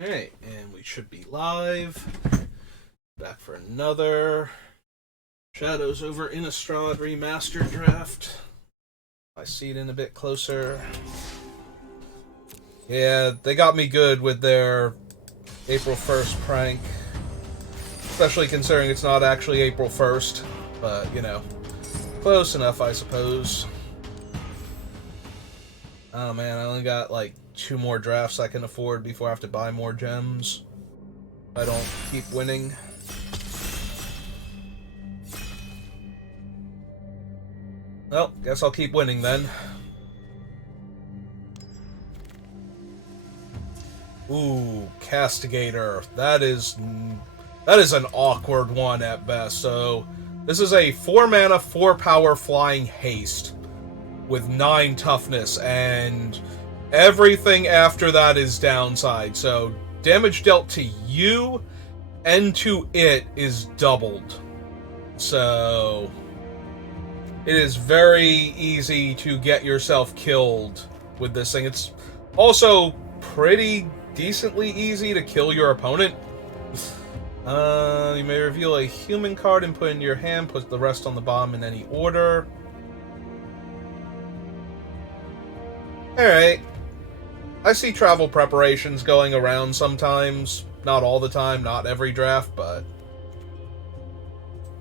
Alright, and we should be live. Back for another Shadows over Innistrad Remastered draft. I see it in a bit closer. Yeah, they got me good with their April 1st prank. Especially considering it's not actually April 1st. But, you know, close enough, I suppose. Oh man, I only got like 2 more drafts I can afford before I have to buy more gems. If I don't keep winning. Well, guess I'll keep winning then. Ooh, Castigator. That is an awkward one at best. So, this is a 4-mana, 4-power flying haste with 9 toughness, and everything after that is downside. So, damage dealt to you and to it is doubled. So, it is very easy to get yourself killed with this thing. It's also pretty decently easy to kill your opponent. You may reveal a human card and put it in your hand, put the rest on the bottom in any order. Alright. I see travel preparations going around sometimes. Not all the time, not every draft, but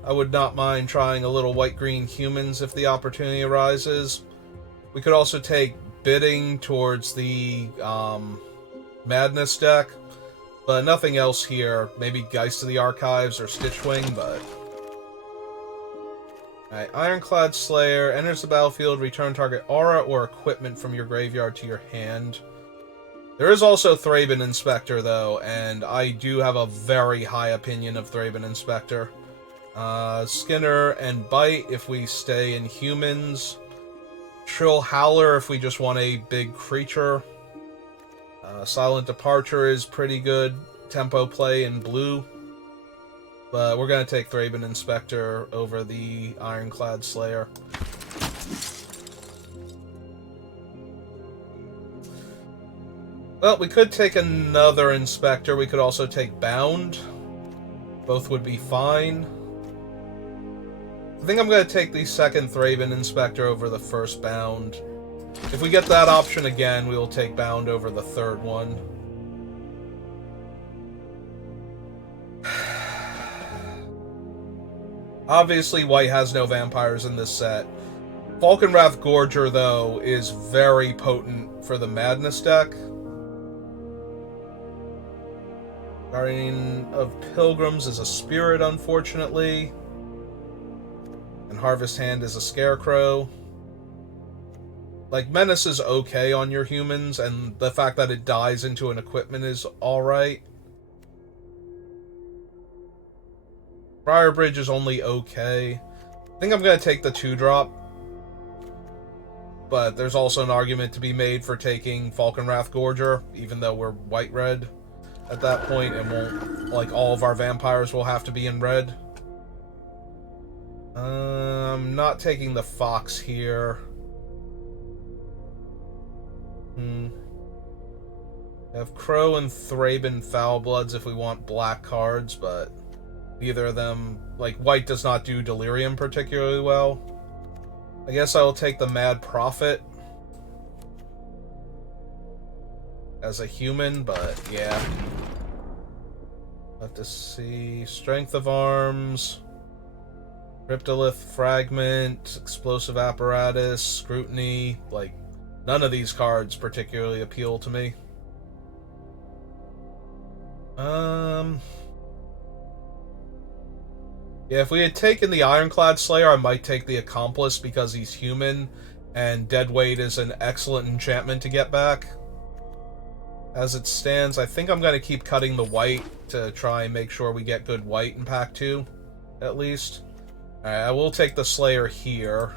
I would not mind trying a little white-green humans if the opportunity arises. We could also take bidding towards the Madness deck, but nothing else here. Maybe Geist of the Archives or Stitchwing, but... Alright, Ironclad Slayer enters the battlefield, return target aura or equipment from your graveyard to your hand. There is also Thraben Inspector, though, and I do have a very high opinion of Thraben Inspector. Skinner and Bite if we stay in humans. Shrill Howler if we just want a big creature. Silent Departure is pretty good tempo play in blue. But we're going to take Thraben Inspector over the Ironclad Slayer. Well, we could take another Inspector. We could also take Bound. Both would be fine. I think I'm going to take the second Thraben Inspector over the first Bound. If we get that option again, we will take Bound over the third one. Obviously, White has no vampires in this set. Falkenrath Gorger, though, is very potent for the Madness deck. Guardian of Pilgrims is a spirit, unfortunately. And Harvest Hand is a scarecrow. Like, Menace is okay on your humans, and the fact that it dies into an equipment is alright. Briarbridge is only okay. I think I'm going to take the 2-drop. But there's also an argument to be made for taking Falkenrath Gorger, even though we're white-red at that point, and won't, like, all of our vampires will have to be in red. I'm not taking the Fox here. We have Crow and Thraben Foulbloods if we want black cards, but neither of them... Like, White does not do Delirium particularly well. I guess I will take the Mad Prophet as a human, but yeah. Have to see... Strength of Arms... Cryptolith Fragment, Explosive Apparatus, Scrutiny, like... None of these cards particularly appeal to me. Yeah, if we had taken the Ironclad Slayer, I might take the Accomplice because he's human, and Deadweight is an excellent enchantment to get back. As it stands, I think I'm going to keep cutting the white to try and make sure we get good white in Pack 2, at least. Alright, I will take the Slayer here.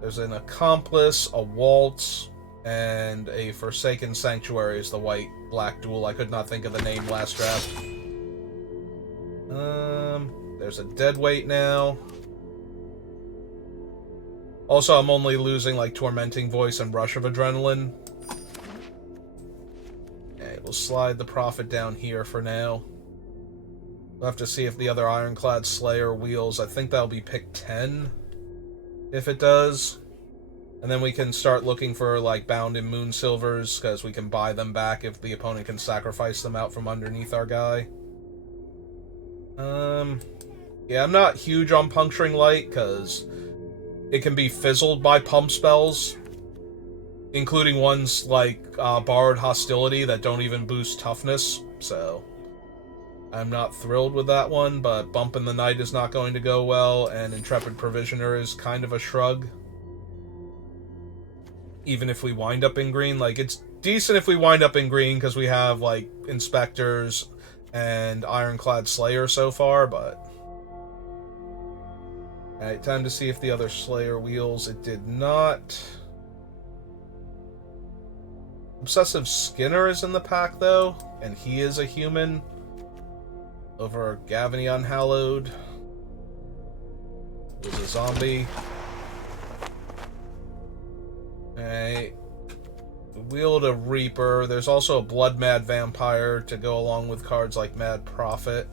There's an Accomplice, a Waltz, and a Forsaken Sanctuary is the white-black duel. I could not think of the name last draft. There's a Deadweight now. Also, I'm only losing, like, Tormenting Voice and Rush of Adrenaline. we'll slide the profit down here for now. We'll have to see if the other Ironclad Slayer wheels. I think that'll be pick 10, if it does. And then we can start looking for, like, Bound in Moon Silvers, because we can buy them back if the opponent can sacrifice them out from underneath our guy. Yeah, I'm not huge on Puncturing Light, because it can be fizzled by pump spells, including ones like Borrowed Hostility that don't even boost toughness, so I'm not thrilled with that one, but Bump in the Night is not going to go well, and Intrepid Provisioner is kind of a shrug. Even if we wind up in green, like, it's decent if we wind up in green, because we have, like, Inspectors and Ironclad Slayer so far, but... Alright, time to see if the other Slayer wheels. It did not. Obsessive Skinner is in the pack, though, and he is a human. Over Gavany Unhallowed. Who's a zombie. Alright. Wield a Reaper. There's also a Blood Mad Vampire to go along with cards like Mad Prophet.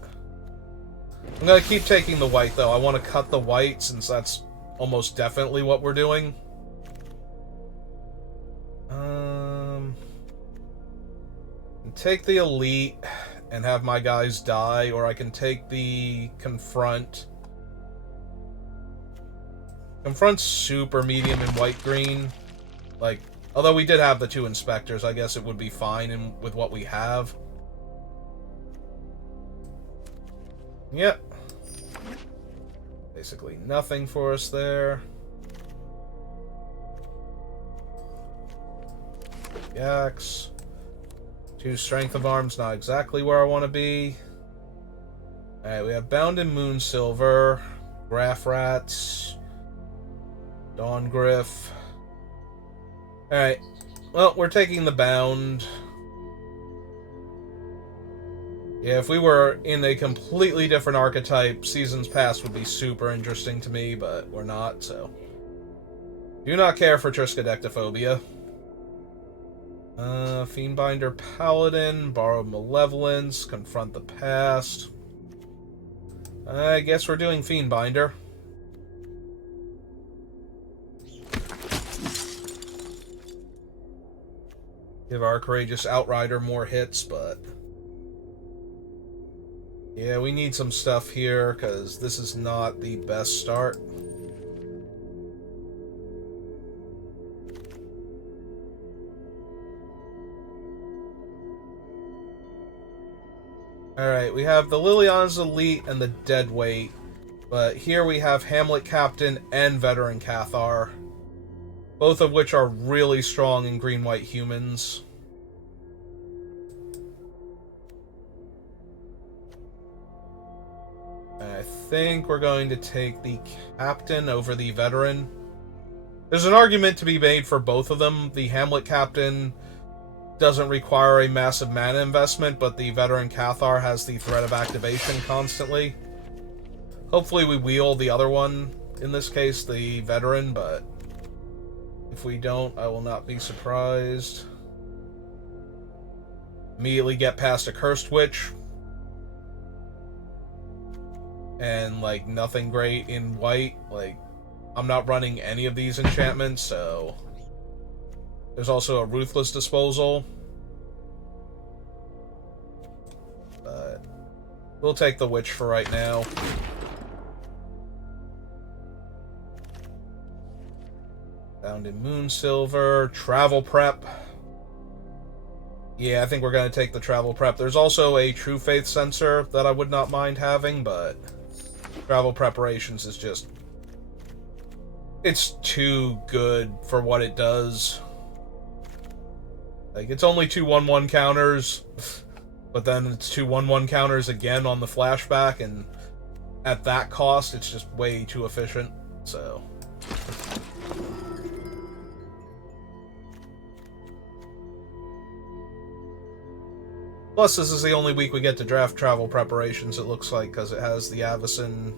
I'm going to keep taking the white, though. I want to cut the white, since that's almost definitely what we're doing. Take the Elite and have my guys die, or I can take the Confront. Confront's super medium in white-green. Like, although we did have the 2 Inspectors, I guess it would be fine with what we have. Yep. Basically nothing for us there. Yaks. 2 Strength of Arms, not exactly where I want to be. Alright, we have Bound in Moon Silver, Graph Rats, Dawn Griff. Alright, well, we're taking the Bound. Yeah, if we were in a completely different archetype, Seasons Past would be super interesting to me, but we're not, so... Do not care for Triskaidectophobia. Fiendbinder Paladin, Borrowed Malevolence, Confront the Past. I guess we're doing Fiendbinder. Give our Courageous Outrider more hits, but... Yeah, we need some stuff here, because this is not the best start. Alright, we have the Liliana's Elite and the Deadweight, but here we have Hamlet Captain and Veteran Cathar, both of which are really strong in green-white humans. I think we're going to take the Captain over the Veteran. There's an argument to be made for both of them. The Hamlet Captain doesn't require a massive mana investment, but the Veteran Cathar has the threat of activation constantly. Hopefully we wheel the other one, in this case the Veteran, but if we don't, I will not be surprised. Immediately get past a Cursed Witch. And, like, nothing great in white. Like, I'm not running any of these enchantments, so... There's also a Ruthless Disposal. But we'll take the Witch for right now. Bound in Moon Silver. Travel Prep. Yeah, I think we're going to take the Travel Prep. There's also a True Faith Sensor that I would not mind having, but Travel Preparations is just... It's too good for what it does. Like, it's only 2 1/1 counters, but then it's 2 1/1 counters again on the flashback, and at that cost, it's just way too efficient, so... Plus, this is the only week we get to draft Travel Preparations, it looks like, because it has the Avacyn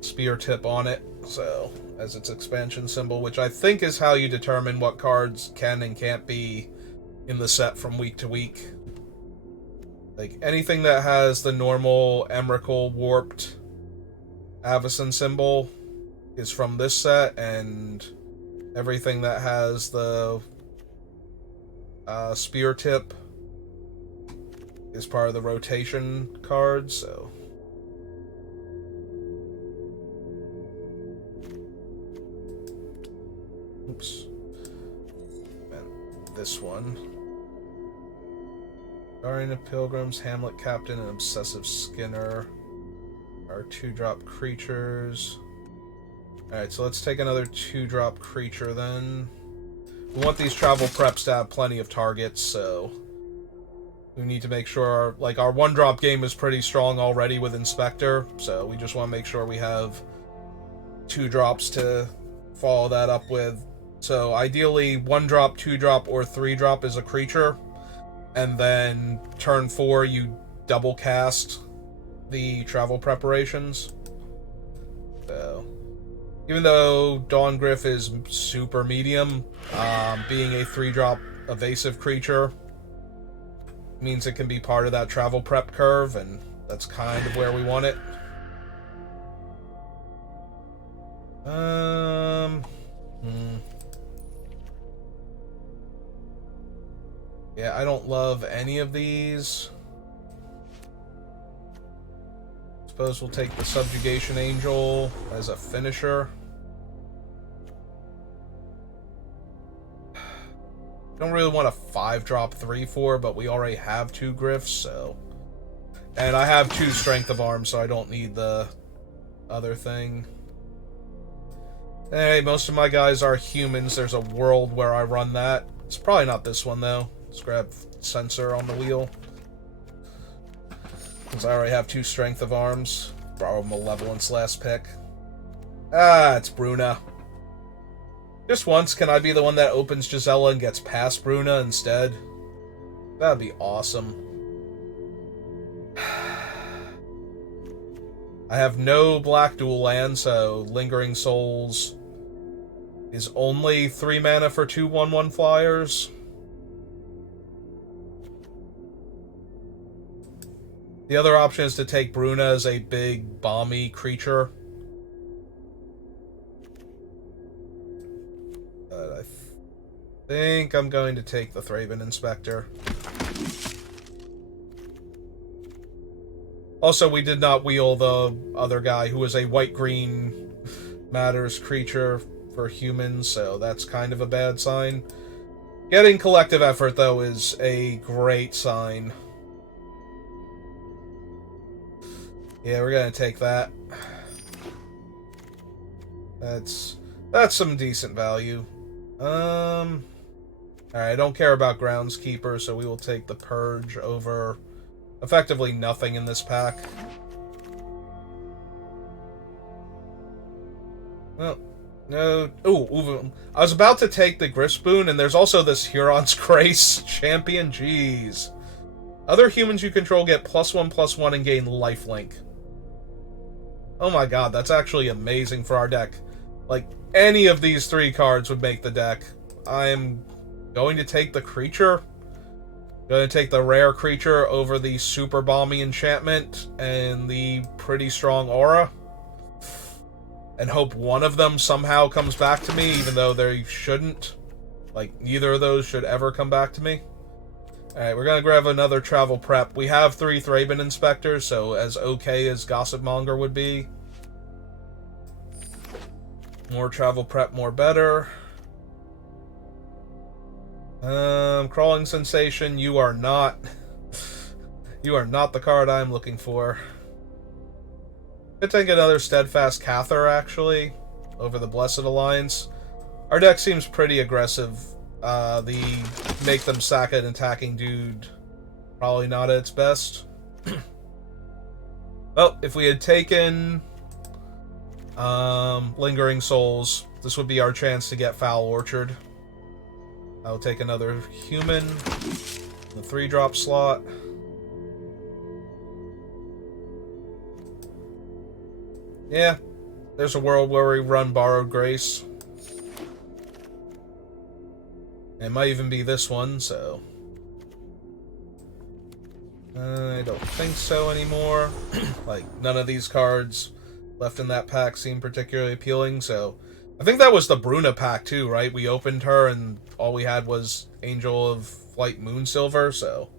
Spear Tip on it, so, as its expansion symbol, which I think is how you determine what cards can and can't be in the set from week to week. Like, anything that has the normal Emrakul warped Avacyn symbol is from this set, and everything that has the spear tip is part of the rotation card, so... Oops. And this one. Guardian of Pilgrims, Hamlet Captain, and Obsessive Skinner are 2-drop creatures. Alright, so let's take another 2-drop creature then. We want these travel preps to have plenty of targets, so we need to make sure our 1-drop game is pretty strong already with Inspector, so we just want to make sure we have 2 drops to follow that up with. So ideally 1-drop, 2-drop, or 3-drop is a creature, and then turn 4 you double cast the travel preparations. So even though Dawngryph is super medium, being a 3-drop evasive creature means it can be part of that travel prep curve, and that's kind of where we want it. Yeah, I don't love any of these. Suppose we'll take the Subjugation Angel as a finisher. Don't really want a 5-drop 3/4, but we already have 2 Gryphs, so... And I have 2 Strength of Arms, so I don't need the other thing. Hey, most of my guys are humans. There's a world where I run that. It's probably not this one, though. Let's grab Sensor on the wheel. Because I already have 2 Strength of Arms. Borrow Malevolence last pick. Ah, it's Bruna. Just once, can I be the one that opens Gisela and gets past Bruna instead? That'd be awesome. I have no black dual land, so Lingering Souls is only 3 mana for 2 1/1 flyers. The other option is to take Bruna as a big, bomby creature. But I think I'm going to take the Thraben Inspector. Also, we did not wheel the other guy, who was a white-green matters creature for humans, so that's kind of a bad sign. Getting Collective Effort, though, is a great sign. Yeah, we're gonna take that. That's some decent value. Alright, I don't care about Groundskeeper, so we will take the Purge over effectively nothing in this pack. Well, no. Ooh, I was about to take the Grispoon, and there's also this Huron's Grace champion. Jeez. Other humans you control get +1/+1 and gain lifelink. Oh my god, that's actually amazing for our deck. Like, any of these 3 cards would make the deck. I'm going to take the creature. Going to take the rare creature over the super balmy enchantment and the pretty strong aura. And hope one of them somehow comes back to me, even though they shouldn't. Like, neither of those should ever come back to me. Alright, we're going to grab another travel prep. We have 3 Thraben Inspectors, so as okay as Gossip Monger would be. More travel prep, more better. Crawling Sensation, you are not... you are not the card I'm looking for. Could take another Steadfast Cather, actually, over the Blessed Alliance. Our deck seems pretty aggressive. The make them sack an attacking dude, probably not at its best. Well, if we had taken Lingering Souls, this would be our chance to get Foul Orchard. I'll take another human, the 3-drop slot. Yeah, there's a world where we run Borrowed Grace. It might even be this one, so... I don't think so anymore. Like, none of these cards left in that pack seem particularly appealing, so... I think that was the Bruna pack, too, right? We opened her, and all we had was Angel of Flight Moonsilver, so...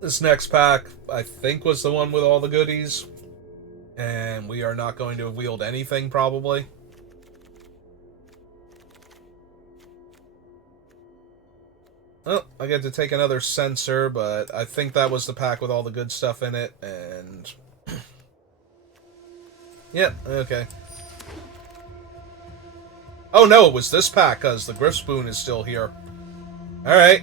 This next pack, I think, was the one with all the goodies. And we are not going to wield anything, probably. Oh, I get to take another sensor, but I think that was the pack with all the good stuff in it, and... yeah, okay. Oh no, it was this pack, because the Griff Spoon is still here. Alright.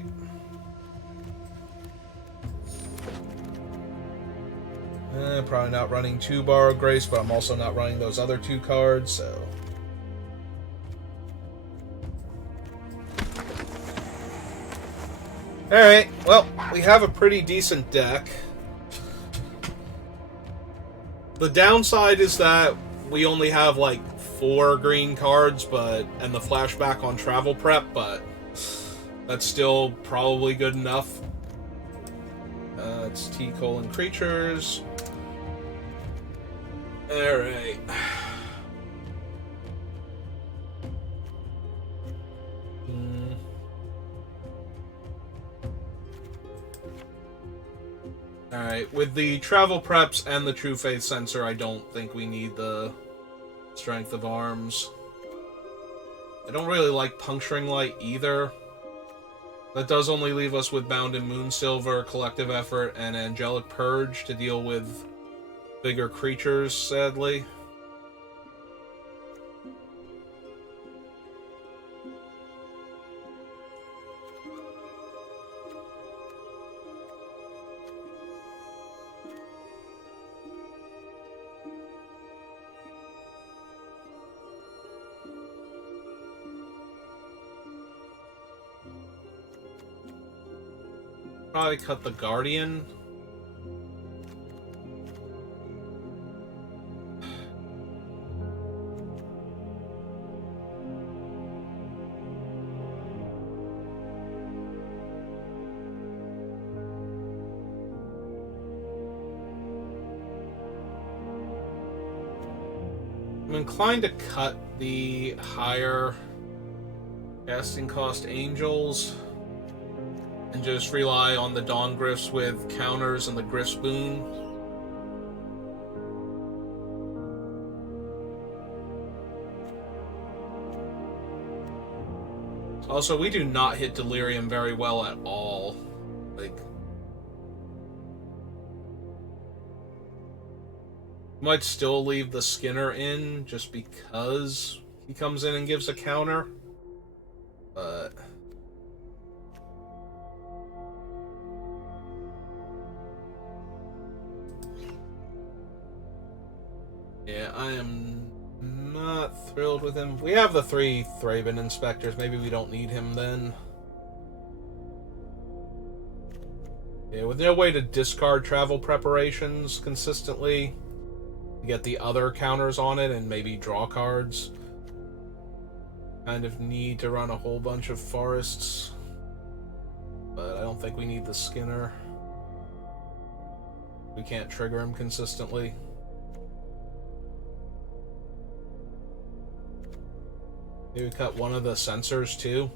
Probably not running 2 Borrowed Grace, but I'm also not running those other 2 cards, so... Alright, well, we have a pretty decent deck. The downside is that we only have, like, 4 green cards, and the flashback on Travel Prep, but that's still probably good enough. It's T-colon creatures. Alright. Alright, with the Travel Preps and the True Faith Sensor, I don't think we need the Strength of Arms. I don't really like Puncturing Light either. That does only leave us with Bound in Moonsilver, Collective Effort, and Angelic Purge to deal with bigger creatures, sadly. Probably cut the Guardian. I'm inclined to cut the higher casting cost Angels and just rely on the Dawn Griffs with counters and the Griff Boon. Also, we do not hit Delirium very well at all. Like, might still leave the Skinner in just because he comes in and gives a counter, but yeah, I am not thrilled with him. We have the 3 Thraben Inspectors. Maybe we don't need him then. Yeah, with no way to discard Travel Preparations consistently, get the other counters on it and maybe draw cards. Kind of need to run a whole bunch of forests, but I don't think we need the Skinner. We can't trigger him consistently. Maybe cut one of the sensors too.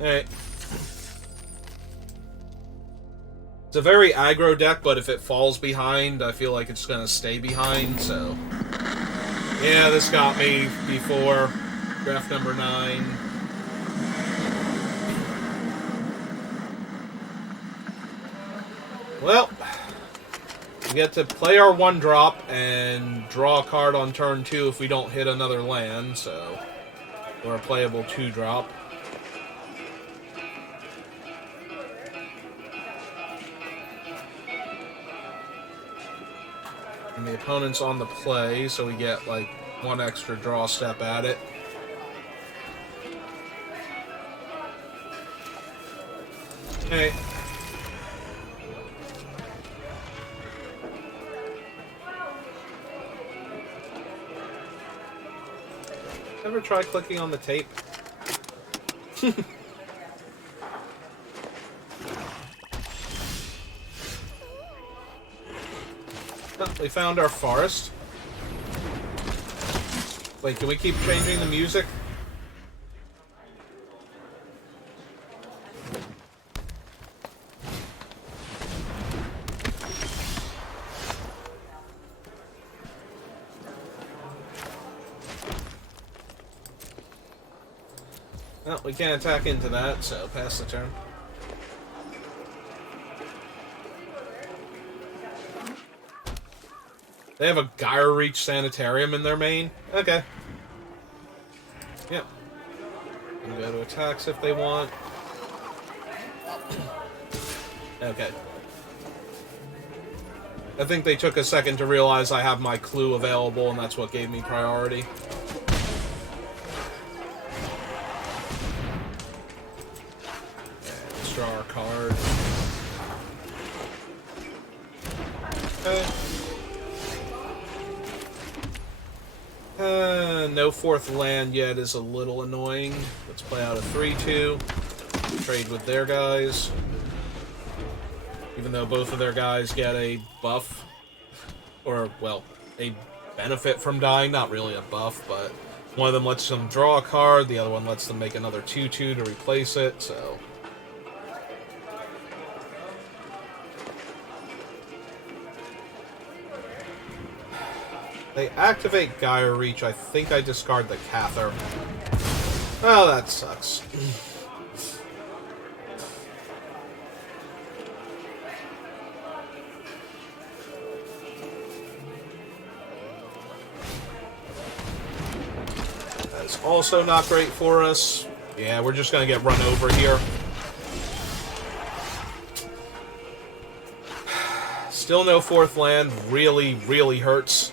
Alright. It's a very aggro deck, but if it falls behind, I feel like it's going to stay behind, so... yeah, this got me before. Draft number 9. Well, we get to play our 1-drop and draw a card on turn 2 if we don't hit another land, so... we're a playable 2-drop. And the opponent's on the play, so we get, like, 1 extra draw step at it. Okay. Ever try clicking on the tape? Oh, we found our forest. Wait, can we keep changing the music? Well, we can't attack into that, so pass the turn. They have a Gyre Reach Sanitarium in their main? Okay. Yep. And go to attacks if they want. Okay. I think they took a second to realize I have my clue available, and that's what gave me priority. Yeah, let's draw our card. Okay. No fourth land yet is a little annoying. Let's play out a 3-2. Trade with their guys. Even though both of their guys get a buff. Or, well, a benefit from dying. Not really a buff, but one of them lets them draw a card. The other one lets them make another 2-2 to replace it, so... They activate Gyre Reach. I think I discard the Cather. Oh, that sucks. That's also not great for us. Yeah, we're just going to get run over here. Still no fourth land. Really, really hurts.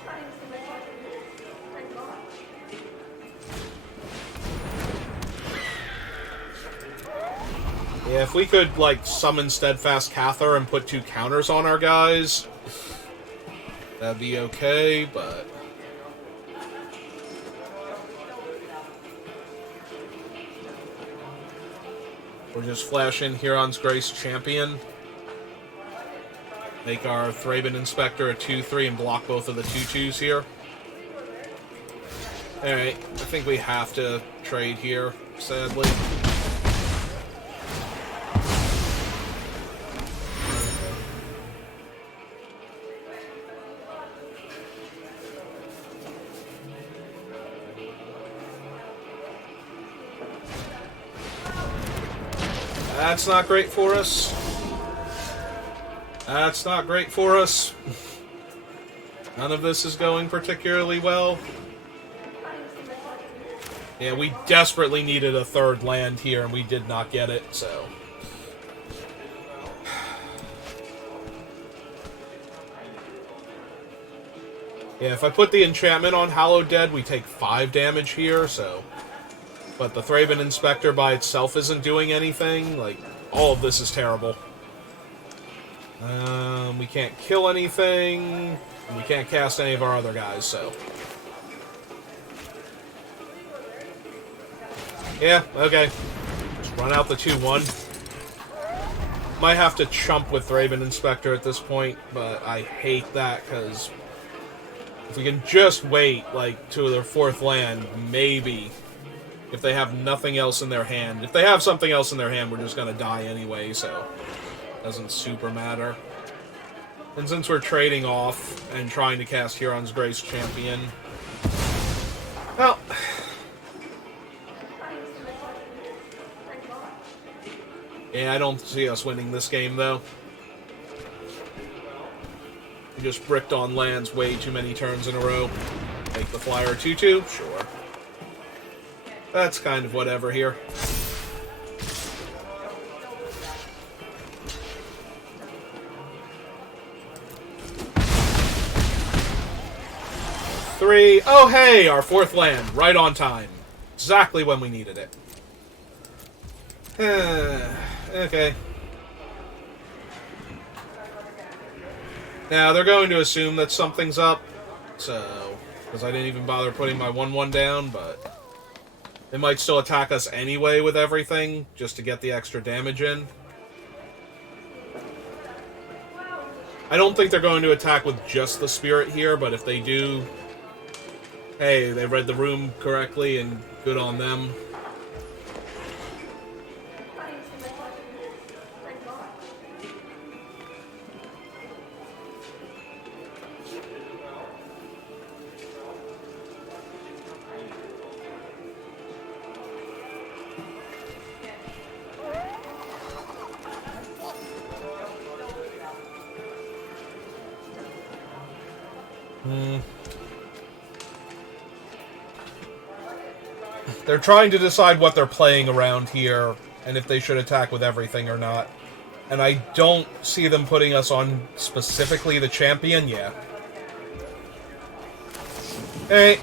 Yeah, if we could, like, summon Steadfast Cather and put 2 counters on our guys, that'd be okay, but... We'll just flash in Huron's Grace Champion. Make our Thraben Inspector a 2-3 and block both of the 2-2s here. Alright, I think we have to trade here, sadly. That's not great for us. That's not great for us. None of this is going particularly well. Yeah, we desperately needed a third land here, and we did not get it, so... Yeah, if I put the enchantment on Hallowed Dead, we take 5 damage here, so... But the Thraben Inspector by itself isn't doing anything. Like, all of this is terrible. We can't kill anything. We can't cast any of our other guys, so... Yeah, okay. Just run out the 2-1. Might have to chump with Thraben Inspector at this point, but I hate that, because... If we can just wait, like, to their 4th land, maybe... If they have nothing else in their hand. If they have something else in their hand, we're just gonna die anyway, so... Doesn't super matter. And since we're trading off and trying to cast Huron's Grace Champion... Well... Yeah, I don't see us winning this game, though. We just bricked on lands way too many turns in a row. Make the flyer 2-2? Sure. That's kind of whatever here. Three. Oh, hey! Our 4th land. Right on time. Exactly when we needed it. Okay. Now, they're going to assume that something's up. So, because I didn't even bother putting my 1-1 down, but... They might still attack us anyway with everything, just to get the extra damage in. I don't think they're going to attack with just the spirit here, but if they do, hey, they read the room correctly, and good on them. They're trying to decide what they're playing around here, and if they should attack with everything or not. And I don't see them putting us on specifically the champion yet. Hey.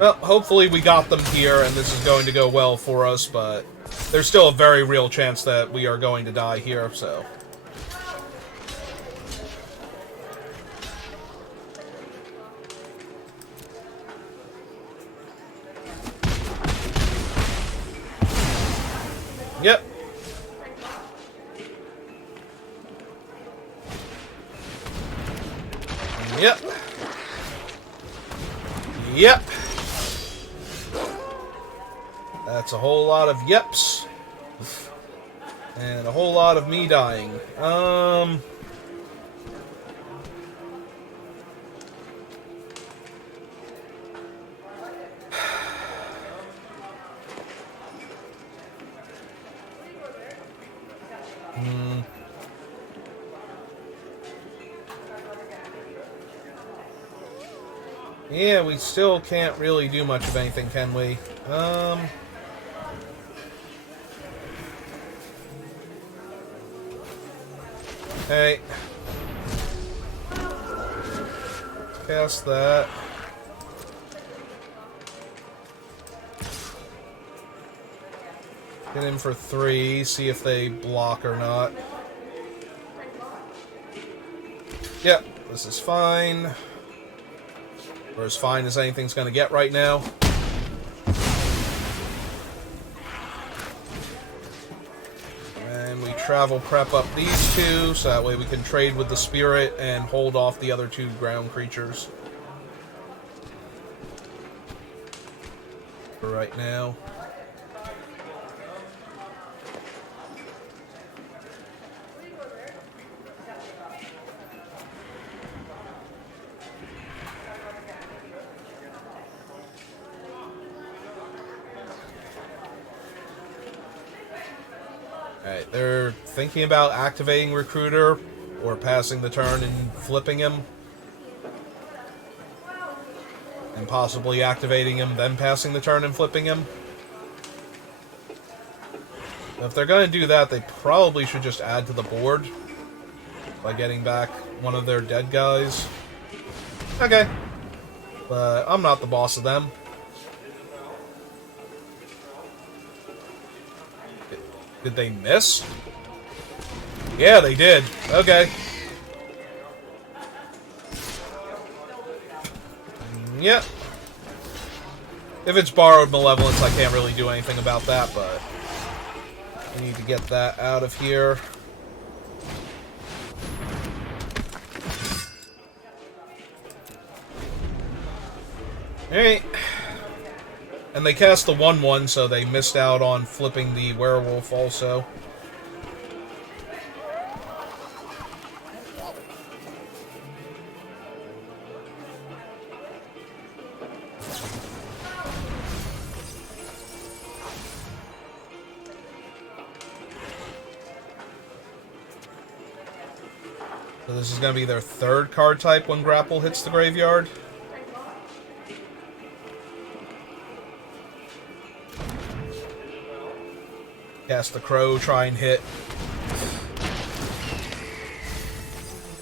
Well, hopefully we got them here, and this is going to go well for us, but there's still a very real chance that we are going to die here, so... Yep. Yep. Yep. That's a whole lot of yeps. And a whole lot of me dying. Yeah, we still can't really do much of anything, can we? Hey. Cast that. Hit him for 3, see if they block or not. Yep, this is fine. Or as fine as anything's gonna get right now. And we travel prep up these two, so that way we can trade with the spirit and hold off the other 2 ground creatures. For right now. Alright, they're thinking about activating Recruiter or passing the turn and flipping him. And possibly activating him, then passing the turn and flipping him. If they're going to do that, they probably should just add to the board by getting back one of their dead guys. Okay. But I'm not the boss of them. Did they miss? Yeah, they did. Okay. Yep. If it's borrowed malevolence, I can't really do anything about that, but we need to get that out of here. Alright. And they cast the 1/1, so they missed out on flipping the werewolf also. So this is going to be their 3rd card type when grapple hits the graveyard. Cast the crow, try and hit.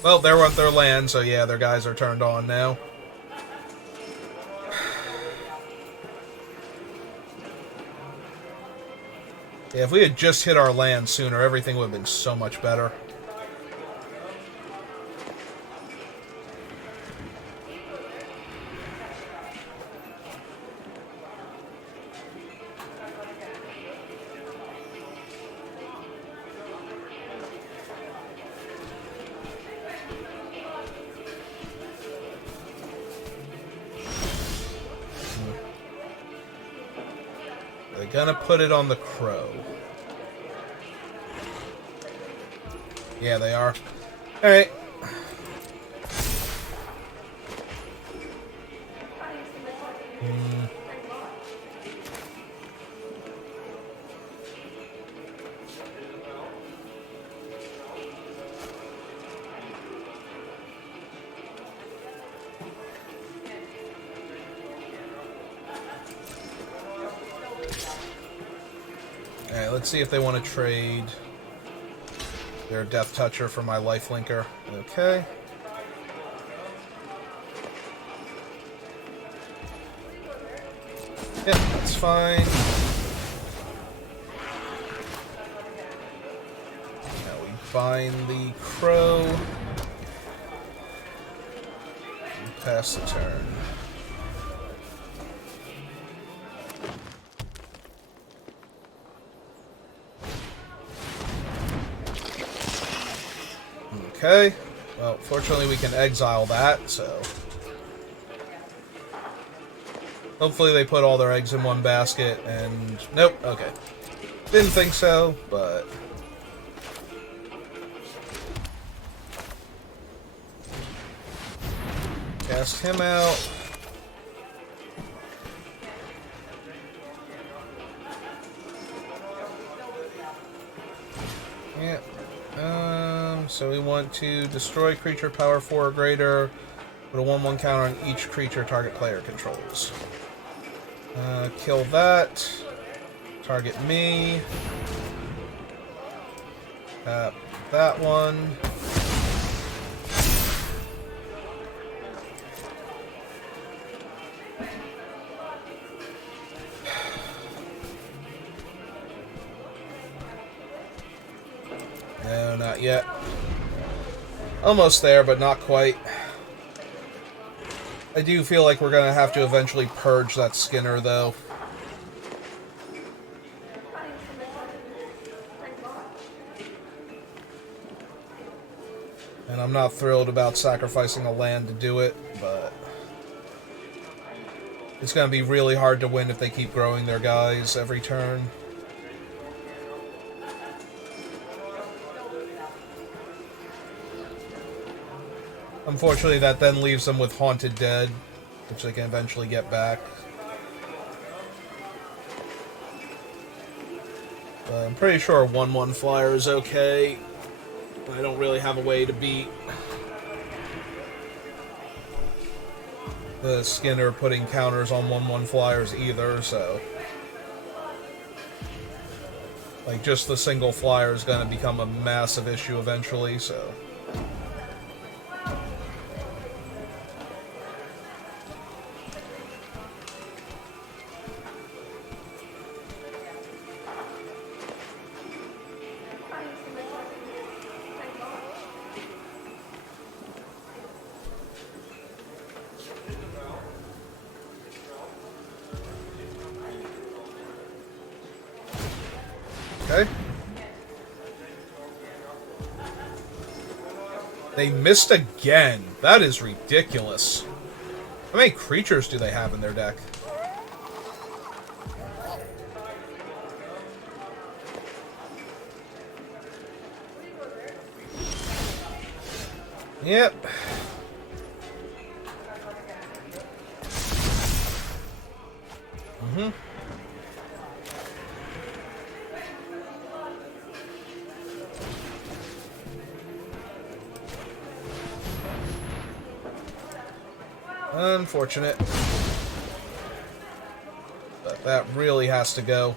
Well, there went their land, so yeah, their guys are turned on now. Yeah, if we had just hit our land sooner, everything would have been so much better. they gonna put it on the crow? Yeah, they are. Alright. Alright, let's see if they want to trade their Death Toucher for my Life Linker. Okay. Yep, that's fine. Now we bind the crow. And pass the turn. Okay. Well, fortunately we can exile that, so... Hopefully they put all their eggs in one basket, and... Nope, okay. Didn't think so, but... Cast him out. Yeah. So we want to destroy creature power 4 or greater, put a 1/1 counter on each creature target player controls. Kill that. Target me. Tap that one. No, not yet. Almost there, but not quite. I do feel like we're going to have to eventually purge that Skinner, though. And I'm not thrilled about sacrificing a land to do it, but... It's going to be really hard to win if they keep growing their guys every turn. Unfortunately, that then leaves them with Haunted Dead, which they can eventually get back. I'm pretty sure a 1/1 flyer is okay. I don't really have a way to beat the Skinner putting counters on 1/1 flyers either, so... Like, just the single flyer is going to become a massive issue eventually, so... Okay. They missed again. That is ridiculous. How many creatures do they have in their deck? Yep. Mm-hmm. Unfortunate. But that really has to go.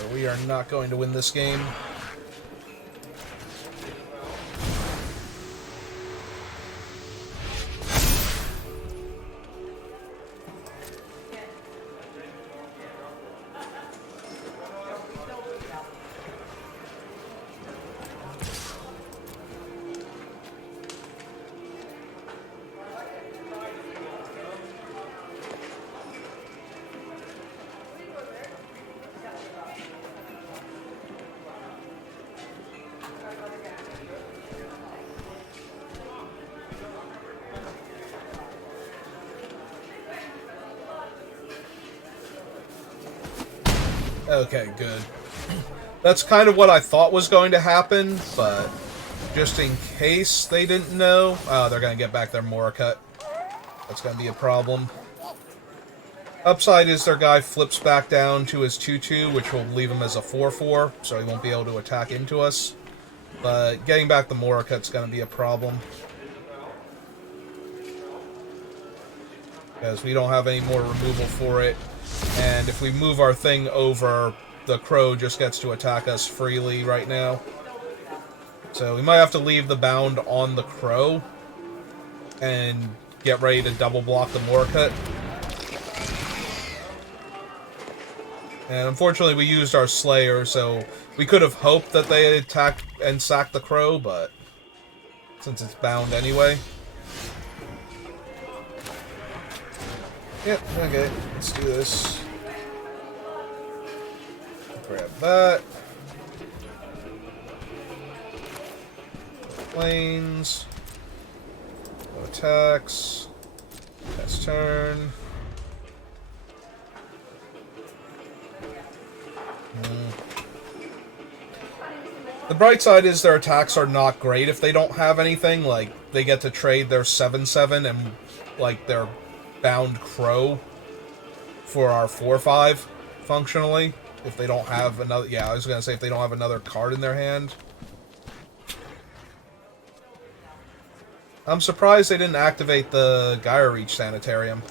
Or we are not going to win this game. Okay, good. That's kind of what I thought was going to happen, but just in case they didn't know, they're going to get back their Moracut. That's going to be a problem. Upside is their guy flips back down to his 2-2, which will leave him as a 4-4, so he won't be able to attack into us. But getting back the Moracut's going to be a problem. Because we don't have any more removal for it. And if we move our thing over, the crow just gets to attack us freely right now. So we might have to leave the bound on the crow and get ready to double block the Moracut. And unfortunately we used our Slayer, so we could have hoped that they attack and sack the crow, but since it's bound anyway. Yep, okay, let's do this. Grab that. Planes. No attacks. Next turn. The bright side is their attacks are not great if they don't have anything. Like, they get to trade their 7/7 and, like, their bound crow for our 4/5, functionally. If they don't have another... Yeah, I was going to say if they don't have another card in their hand. I'm surprised they didn't activate the Gaia Reach Sanitarium.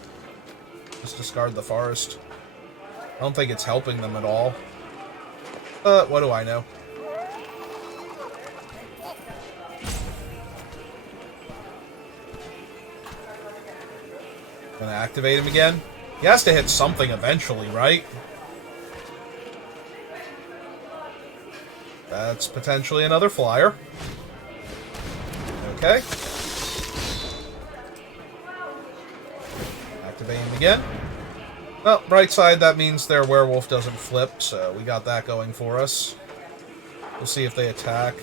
Just discard the forest. I don't think it's helping them at all. But what do I know? Gonna activate him again? He has to hit something eventually, right? That's potentially another flyer. Okay. Activate him again. Well, bright side, that means their werewolf doesn't flip, so we got that going for us. We'll see if they attack.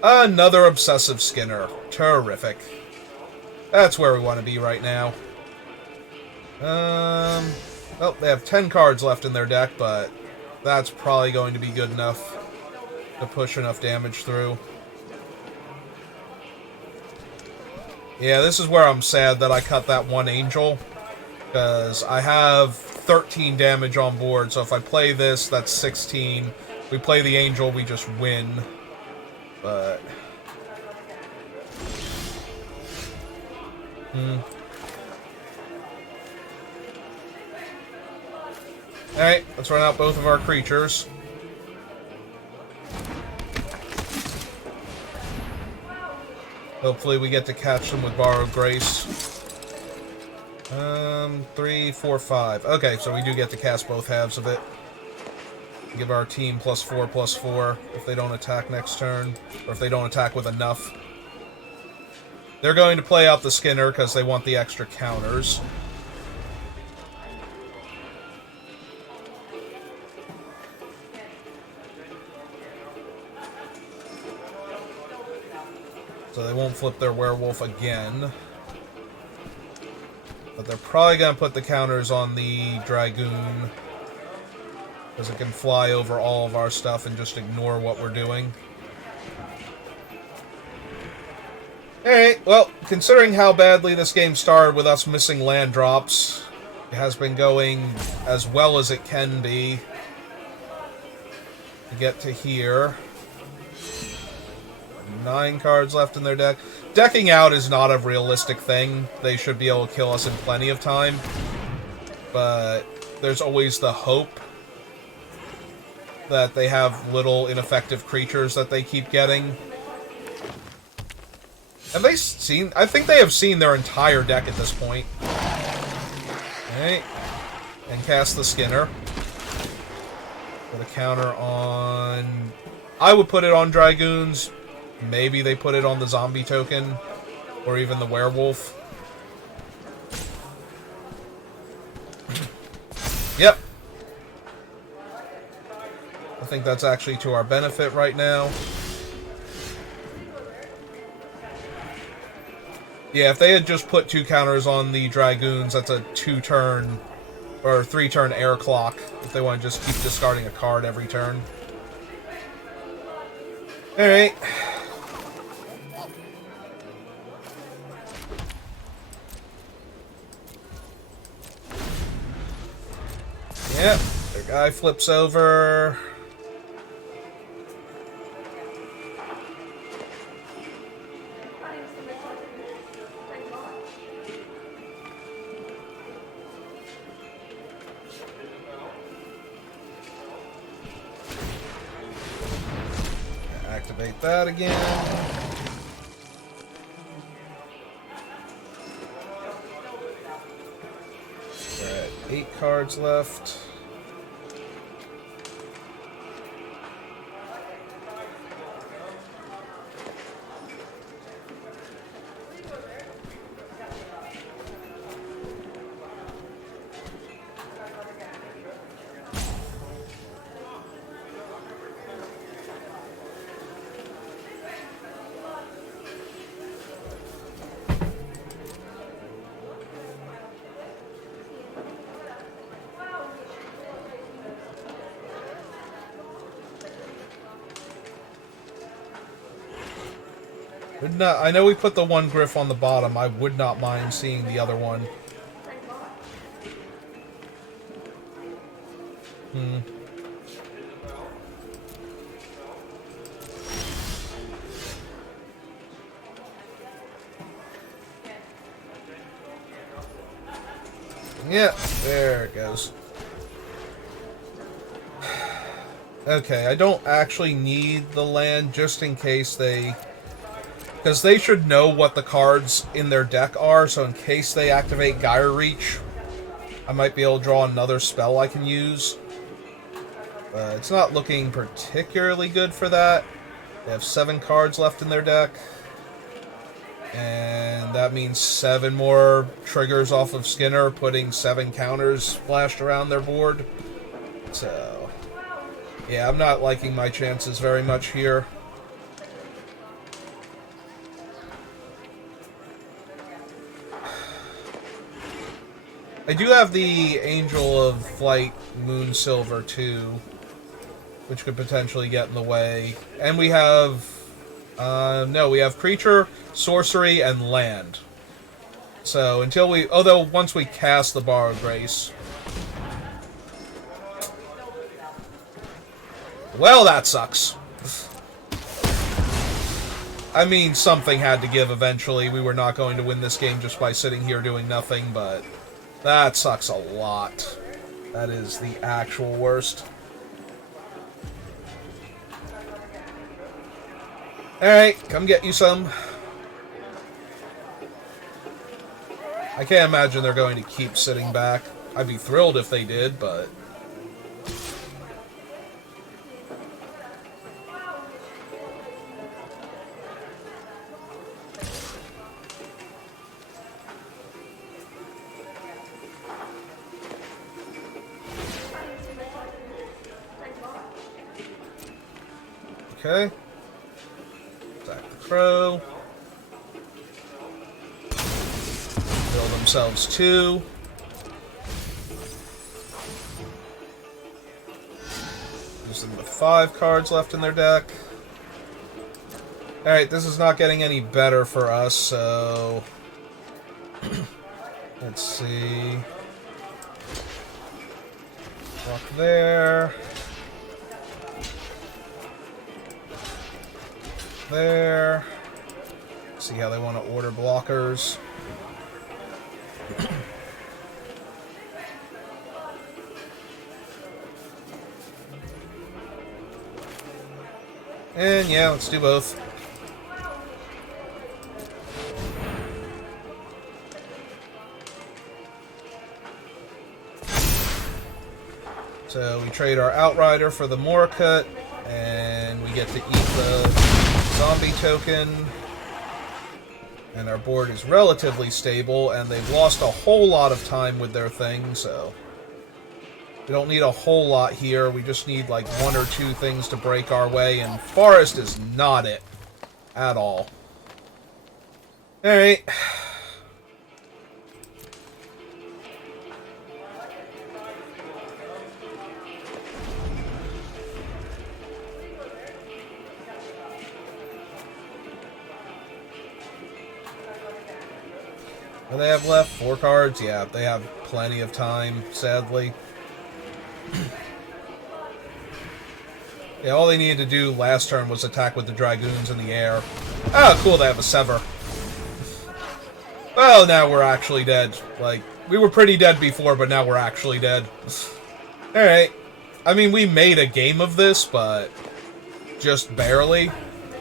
Another Obsessive Skinner. Terrific. That's where we want to be right now. Well, they have 10 cards left in their deck, but that's probably going to be good enough to push enough damage through. Yeah, this is where I'm sad that I cut that one Angel, because I have 13 damage on board, so if I play this, that's 16. We play the Angel, we just win. But... Alright, let's run out both of our creatures. Hopefully we get to catch them with Borrowed Grace. 3, 4, 5. Okay, so we do get to cast both halves of it. Give our team +4/+4 if they don't attack next turn, or if they don't attack with enough. They're going to play out the Skinner because they want the extra counters. So they won't flip their werewolf again. But they're probably going to put the counters on the Dragoon, because it can fly over all of our stuff and just ignore what we're doing. Alright, well, considering how badly this game started with us missing land drops, it has been going as well as it can be to get to here. 9 cards left in their deck. Decking out is not a realistic thing. They should be able to kill us in plenty of time. But there's always the hope that they have little ineffective creatures that they keep getting. Have they seen... I think they have seen their entire deck at this point. Okay. And cast the Skinner. Put a counter on... I would put it on Dragoons. Maybe they put it on the zombie token. Or even the werewolf. Yep. I think that's actually to our benefit right now. Yeah, if they had just put 2 counters on the Dragoons, that's a 2-turn or 3-turn air clock. If they want to just keep discarding a card every turn. Alright. Yep, their guy flips over. Activate that again. We're at 8 cards left. I know we put the 1 Griff on the bottom. I would not mind seeing the other one. Yeah, there it goes. Okay, I don't actually need the land just in case they... Because they should know what the cards in their deck are, so in case they activate Gyre Reach, I might be able to draw another spell I can use. It's not looking particularly good for that. They have 7 cards left in their deck. And that means 7 more triggers off of Skinner, putting 7 counters splashed around their board. So, yeah, I'm not liking my chances very much here. I do have the Angel of Flight Moon Silver too, which could potentially get in the way. And we have... no, we have Creature, Sorcery, and Land. So, until we... Although, once we cast the Borrowed Grace... Well, that sucks. I mean, something had to give eventually. We were not going to win this game just by sitting here doing nothing, but... That sucks a lot. That is the actual worst. Alright, come get you some. I can't imagine they're going to keep sitting back. I'd be thrilled if they did, but... Okay. Attack the Crow. Build themselves 2. Use them with 5 cards left in their deck. Alright, this is not getting any better for us, so... Let's see... Walk there... There. See how they want to order blockers. And yeah, let's do both. So we trade our Outrider for the Moracut, and we get to eat the zombie token, and our board is relatively stable, and they've lost a whole lot of time with their thing, so we don't need a whole lot here. We just need like 1 or 2 things to break our way, and Forest is not it at all. Alright. What do they have left? 4 cards? Yeah, they have plenty of time, sadly. Yeah, all they needed to do last turn was attack with the Dragoons in the air. Oh, cool, they have a Sever. Well, now we're actually dead. Like, we were pretty dead before, but now we're actually dead. Alright. I mean, we made a game of this, but just barely.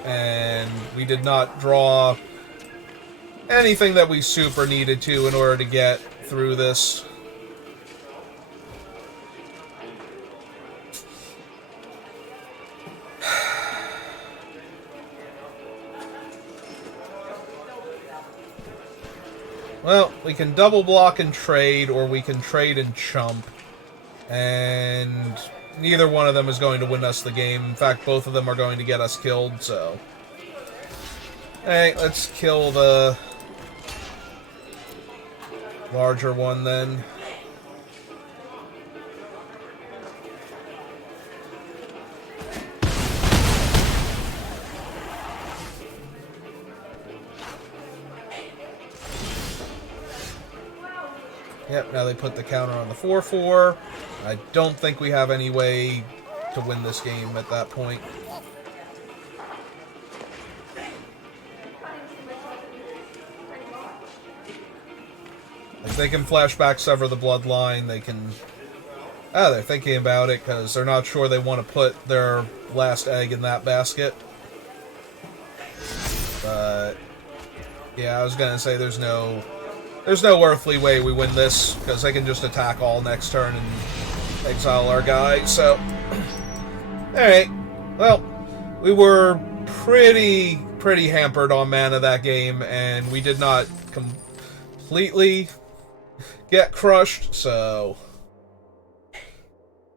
And we did not draw anything that we super needed to in order to get through this. Well, we can double block and trade, or we can trade and chump. And neither one of them is going to win us the game. In fact, both of them are going to get us killed, so... Alright, let's kill the larger one then. Yep, now they put the counter on the 4-4. I don't think we have any way to win this game at that point. Like, they can flashback sever the bloodline, they can... Ah, they're thinking about it, because they're not sure they want to put their last egg in that basket. But... yeah, I was gonna say there's no earthly way we win this, because they can just attack all next turn and exile our guy, so... Alright, well, we were pretty hampered on mana that game, and we did not completely get crushed, so...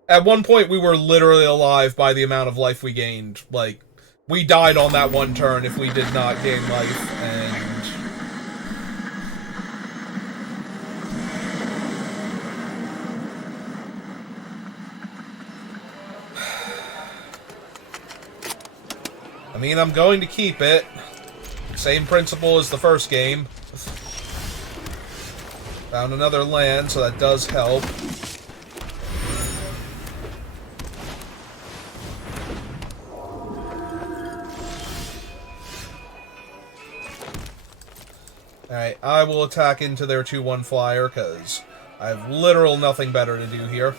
At one point, we were literally alive by the amount of life we gained. Like, we died on that one turn if we did not gain life, and... I mean, I'm going to keep it. Same principle as the first game. Found another land, so that does help. Alright, I will attack into their 2-1 flyer, because I have literal nothing better to do here.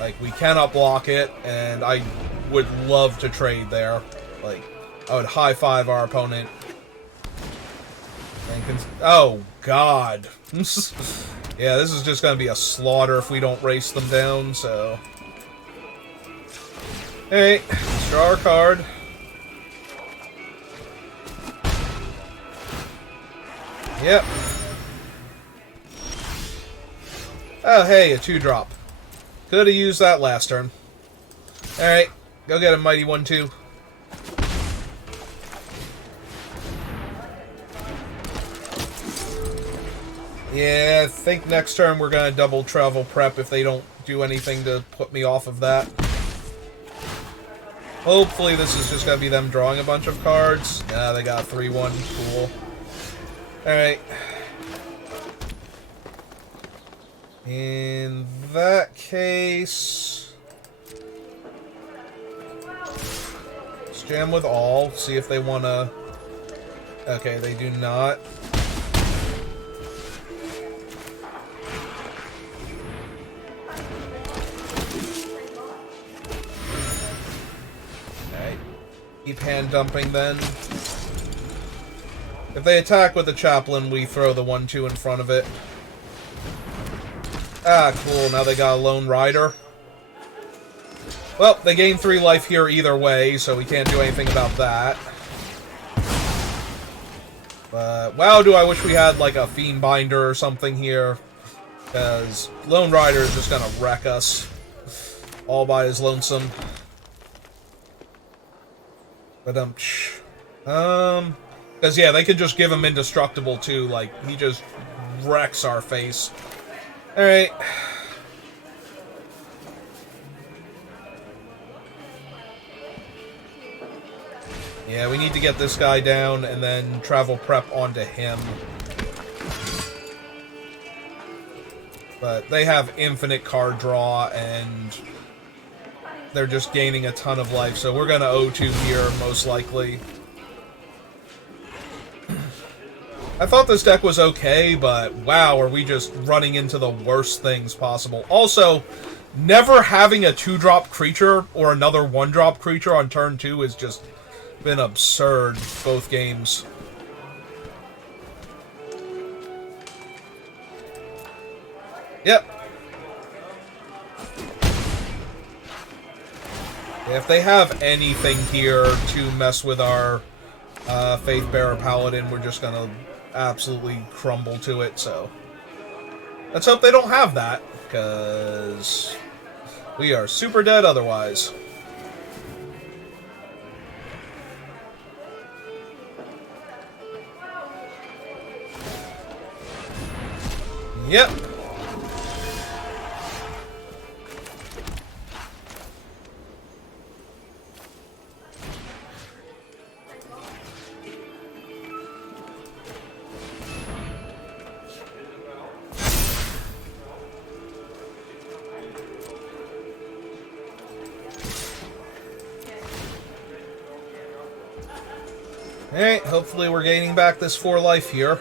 Like, we cannot block it, and I would love to trade there. Like, I would high-five our opponent. And oh, God. Yeah, this is just going to be a slaughter if we don't race them down, so... Hey, let's draw our card. Yep. Oh, hey, a 2-drop. Could have used that last turn. Alright, go get him, Mighty 1-2. Yeah, I think next turn we're going to double travel prep if they don't do anything to put me off of that. Hopefully this is just going to be them drawing a bunch of cards. Yeah, they got 3-1. Cool. Alright. In that case... let's jam with all, see if they want to... Okay, they do not. Alright. Keep hand dumping then. If they attack with the chaplain, we throw the 1-2 in front of it. Ah, cool. Now they got a lone rider. Well, they gain 3 life here either way, so we can't do anything about that. But, wow, do I wish we had, like, a Fiend Binder or something here. Because Lone Rider is just gonna wreck us. All by his lonesome. But because yeah, they could just give him indestructible too. Like he just wrecks our face. All right. Yeah, we need to get this guy down and then travel prep onto him. But they have infinite card draw, and they're just gaining a ton of life, so we're going to O2 here, most likely. I thought this deck was okay, but wow, are we just running into the worst things possible. Also, never having a 2-drop creature or another 1-drop creature on turn 2 has just been absurd, both games. Yep. If they have anything here to mess with our Faithbearer Paladin, we're just gonna absolutely crumble to it, so... Let's hope they don't have that, because we are super dead otherwise. Yep. Alright, hopefully we're gaining back this 4 life here.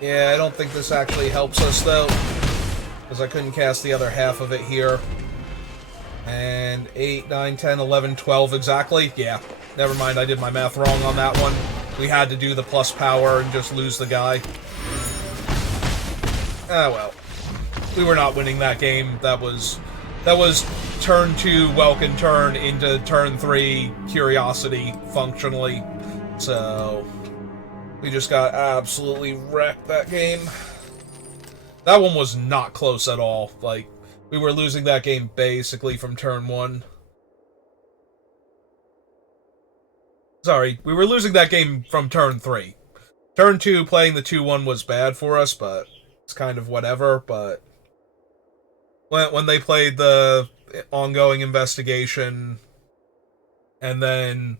Yeah, I don't think this actually helps us, though, because I couldn't cast the other half of it here. And 8, 9, 10, 11, 12 exactly? Yeah, never mind, I did my math wrong on that one. We had to do the plus power and just lose the guy. Ah, well. We were not winning that game. That was turn 2 Welkin turn into turn 3 Curiosity, functionally. So... we just got absolutely wrecked that game. That one was not close at all. Like, we were losing that game basically from turn 1. Sorry, we were losing that game from turn 3. Turn 2, playing the 2-1 was bad for us, but it's kind of whatever, but... when they played the ongoing investigation, and then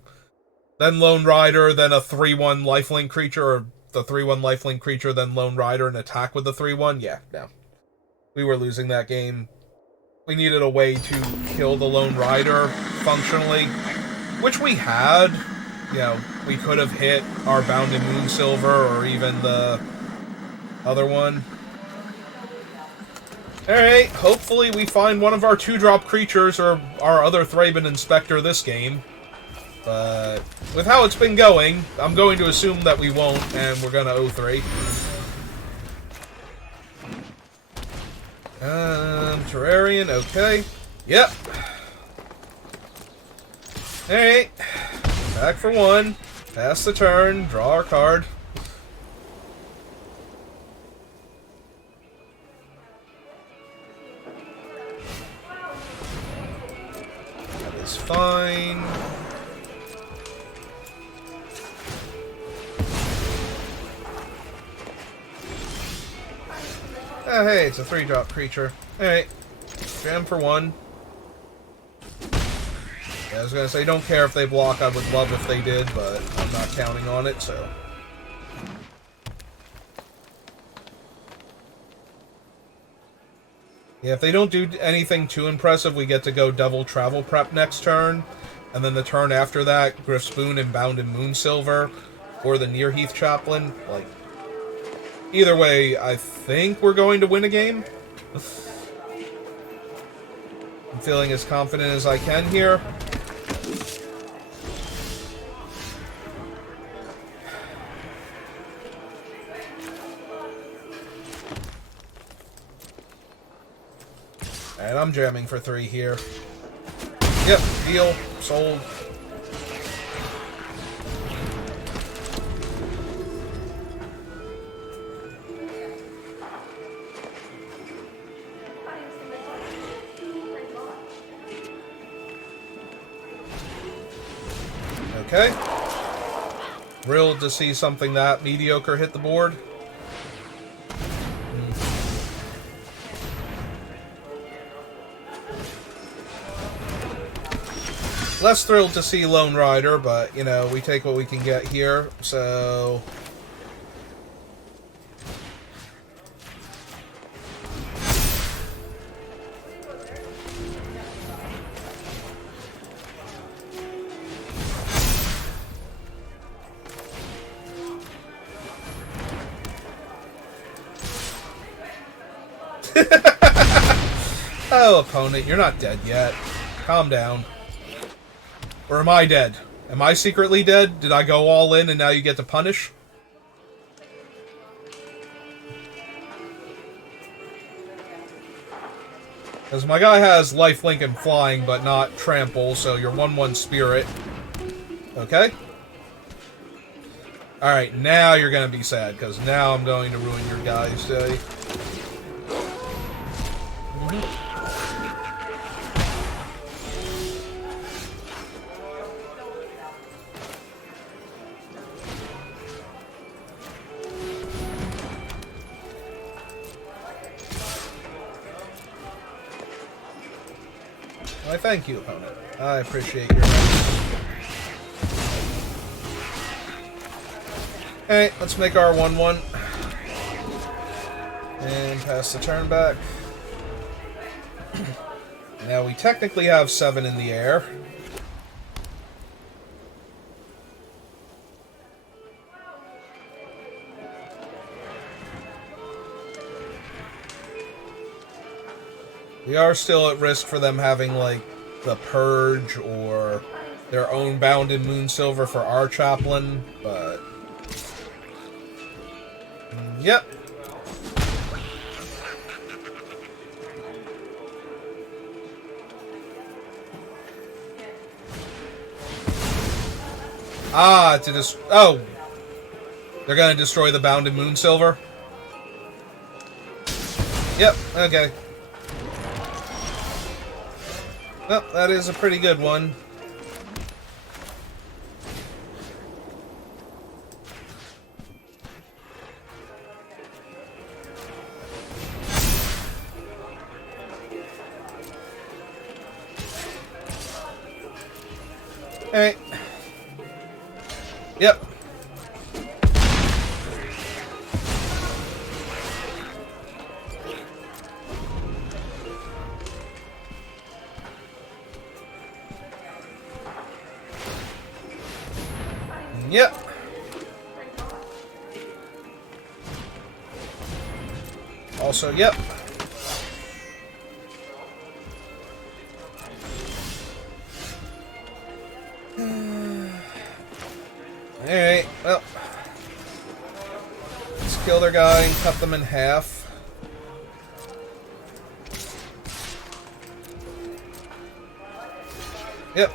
Lone Rider, then a 3-1 lifelink creature, or the 3-1 lifelink creature, then Lone Rider, and attack with the 3-1. Yeah, no. We were losing that game. We needed a way to kill the Lone Rider, functionally, which we had. You know, we could have hit our Bound in Moonsilver, or even the other one. Alright, hopefully we find one of our 2-drop creatures, or our other Thraben Inspector this game. But with how it's been going, I'm going to assume that we won't, and we're gonna O3. Terrarian, okay. Yep. Alright. Back for 1. Pass the turn. Draw our card. That is fine. Oh, hey, it's a 3-drop creature. Alright. Jam for 1. Yeah, I was gonna say, don't care if they block. I would love if they did, but I'm not counting on it, so... yeah, if they don't do anything too impressive, we get to go double travel prep next turn. And then the turn after that, Griff's Boon and Bound in Moonsilver. Or the Nearheath Chaplain. Like... either way, I think we're going to win a game. I'm feeling as confident as I can here. And I'm jamming for 3 here. Yep, deal. Sold. Okay. Thrilled to see something that mediocre hit the board. Less thrilled to see Lone Rider, but, you know, we take what we can get here, so... Oh, opponent, you're not dead yet. Calm down. Or am I dead? Am I secretly dead? Did I go all in and now you get to punish? Because my guy has lifelink and flying, but not trample, so you're 1/1 spirit. Okay? Alright, now you're going to be sad, because now I'm going to ruin your guy's day. Why, thank you, opponent. I appreciate your help. Alright, let's make our 1/1. And pass the turn back. Now we technically have 7 in the air. We are still at risk for them having, like, the Purge or their own Bounded Moonsilver for our Chaplain, but... Yep. Ah, to just... Oh! They're gonna destroy the Bounded Moonsilver? Yep, okay. Well, that is a pretty good one. Alright. Yep. Yep. Also, yep. Alright, well. Let's kill their guy and cut them in half. Yep.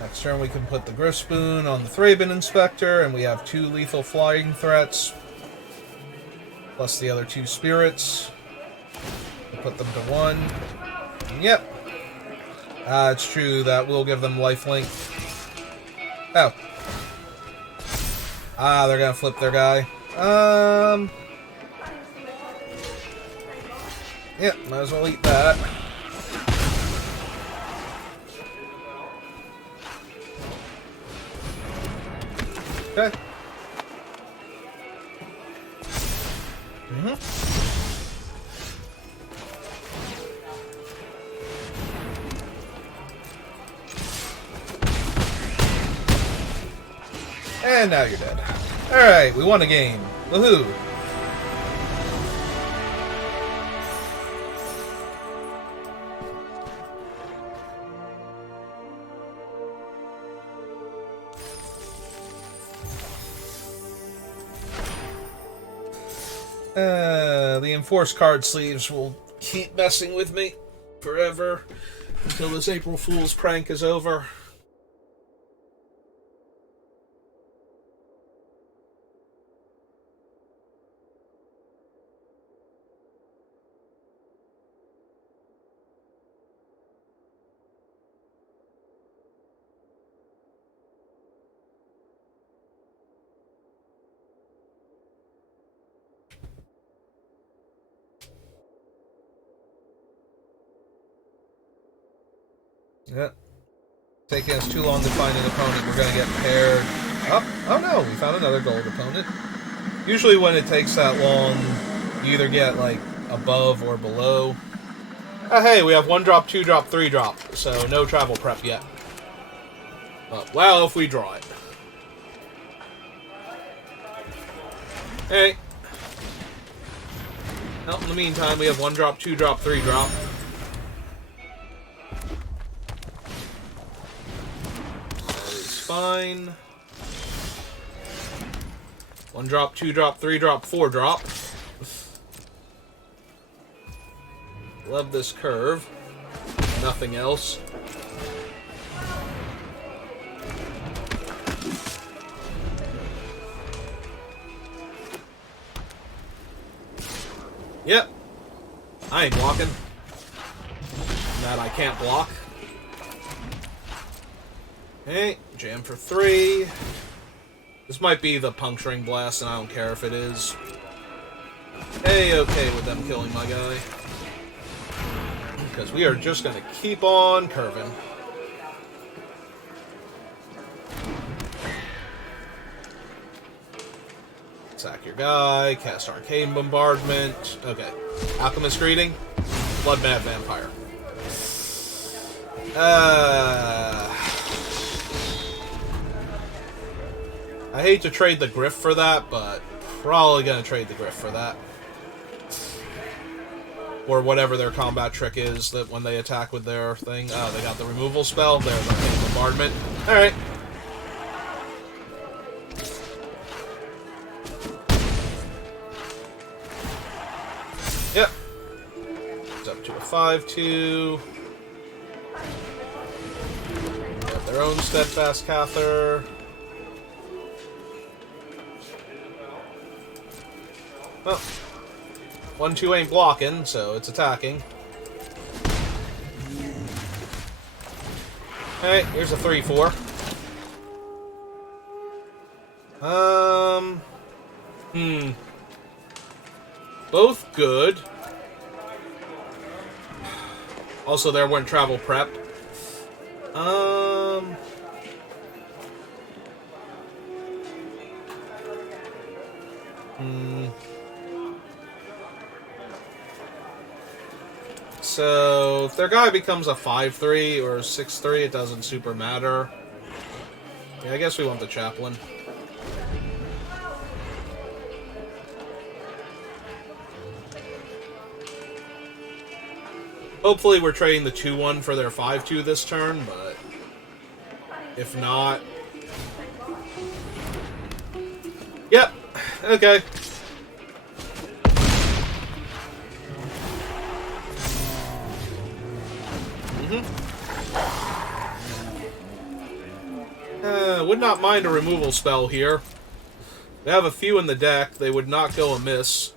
Next turn we can put the Griff Spoon on the Thraben Inspector, and we have 2 lethal flying threats, plus the other 2 spirits. We'll put them to 1. And yep. It's true, that will give them lifelink. Oh. Ah, they're gonna flip their guy. Yep, might as well eat that. Okay. And now you're dead. Alright, we won a game. Woohoo! The enforced card sleeves will keep messing with me forever until this April Fool's prank is over. Yeah. Taking us too long to find an opponent, we're gonna get paired up. Oh no, we found another gold opponent. Usually when it takes that long, you either get, like, above or below. Oh, hey, we have 1 drop, 2 drop, 3 drop, so no travel prep yet. But, well, if we draw it. Hey. Well, in the meantime, we have 1 drop, 2 drop, 3 drop. Fine. 1 drop, 2 drop, 3 drop, 4 drop. Love this curve. Nothing else. Yep. I ain't blocking. That I can't block. Okay, jam for 3. This might be the puncturing blast, and I don't care if it is. Hey, okay with them killing my guy. Because we are just going to keep on curving. Sack your guy, cast Arcane Bombardment. Okay. Alchemist Greeting. Blood Mad Vampire. I hate to trade the Griff for that, but probably gonna trade the Griff for that. Or whatever their combat trick is that when they attack with their thing. Oh, they got the removal spell. There's the bombardment. Alright. Yep. It's up to a 5-2. They have their own Steadfast Cather. Well, 1-2 ain't blocking, so it's attacking. Hey, here's a 3-4. Both good. Also, there weren't travel prep. So, if their guy becomes a 5-3 or a 6-3, it doesn't super matter. Yeah, I guess we want the Chaplain. Hopefully we're trading the 2-1 for their 5-2 this turn, but if not... Yep, okay. Would not mind a removal spell here. They have a few in the deck. They would not go amiss.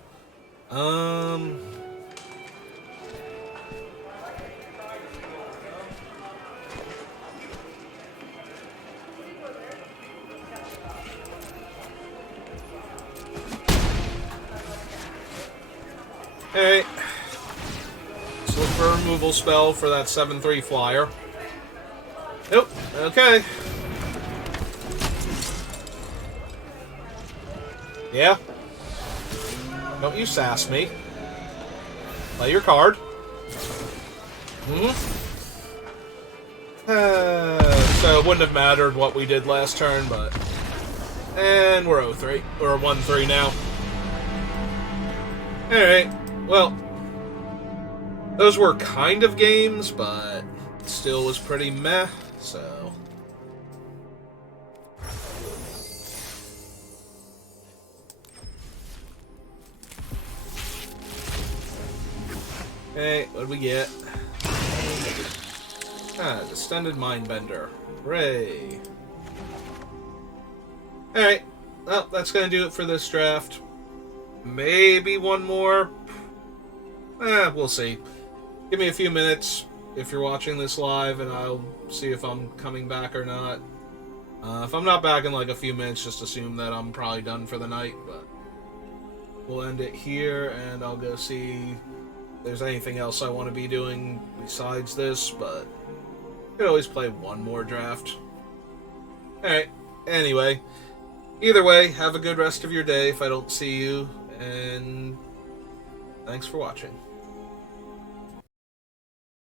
Hey. Let's look for a removal spell for that 7-3 flyer. Nope. Okay. Yeah? Don't you sass me. Play your card. So it wouldn't have mattered what we did last turn, but... And we're 0-3. Or 1-3 now. Alright. Well, those were kind of games, but still was pretty meh, so... Hey, what do we get? Ah, Distended Mindbender. Hooray. Alright, well, that's gonna do it for this draft. Maybe one more. We'll see. Give me a few minutes if you're watching this live, and I'll see if I'm coming back or not. If I'm not back in like a few minutes, just assume that I'm probably done for the night, but we'll end it here, and I'll go see if there's anything else I want to be doing besides this, but I could always play one more draft. Alright, anyway, either way, have a good rest of your day if I don't see you, and thanks for watching.